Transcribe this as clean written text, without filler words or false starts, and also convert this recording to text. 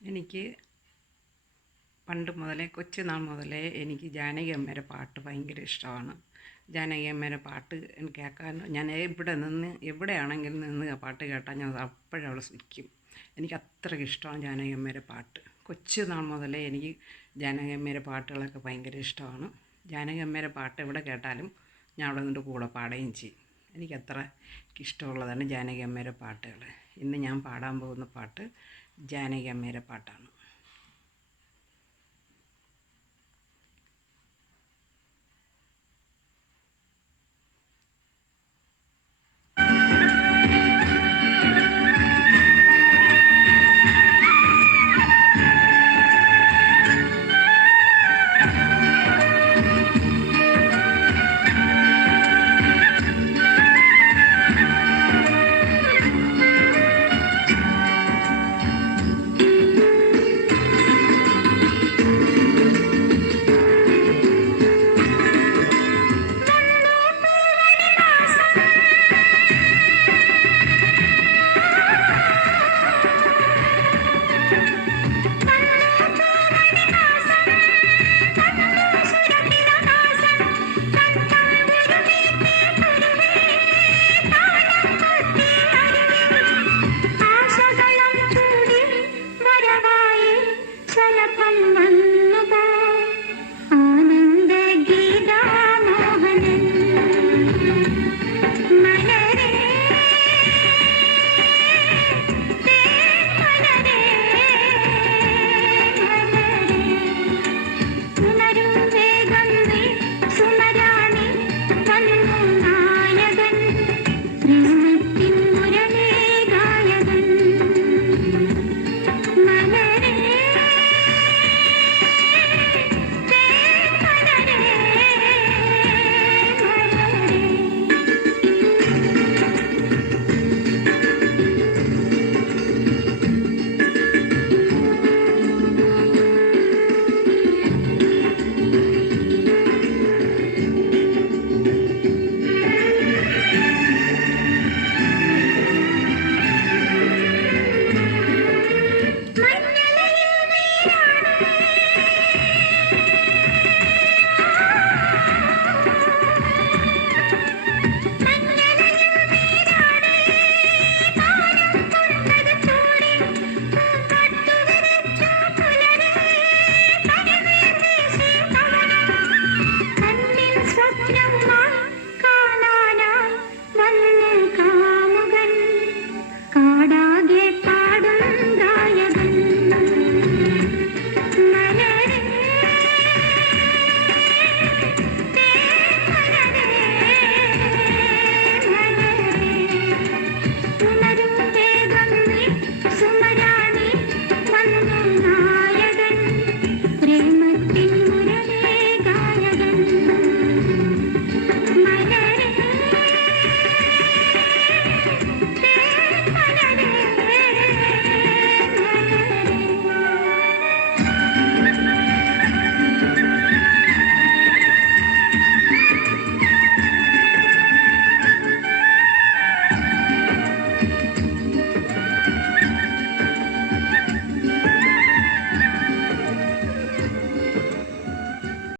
എനിക്ക് പണ്ട് മുതലേ കൊച്ചുനാൾ മുതലേ എനിക്ക് ജാനകി അമ്മയുടെ പാട്ട് ഭയങ്കര ഇഷ്ടമാണ്. ജാനകി അമ്മയുടെ പാട്ട് എനിക്ക് കേൾക്കാൻ ഞാൻ എവിടെയാണെങ്കിലും നിന്ന് ആ പാട്ട് കേട്ടാൽ ഞാൻ അപ്പോഴവിടെ നിൽക്കും. എനിക്ക് അത്രയ്ക്ക് ഇഷ്ടമാണ് ജാനകി അമ്മയുടെ പാട്ട്. കൊച്ചുനാൾ മുതലേ എനിക്ക് ജാനകി അമ്മയുടെ പാട്ടുകളൊക്കെ ഭയങ്കര ഇഷ്ടമാണ്. ജാനകി അമ്മയുടെ പാട്ട് എവിടെ കേട്ടാലും ഞാൻ അവിടെ നിന്നിട്ട് കൂടെ പാടുകയും ചെയ്യും. എനിക്കത്ര ഇഷ്ടമുള്ളതാണ് ജാനകി അമ്മയുടെ പാട്ടുകൾ. ഇന്ന് ഞാൻ പാടാൻ പോകുന്ന പാട്ട് ജാനകി അമ്മയുടെ പാട്ടാണ്.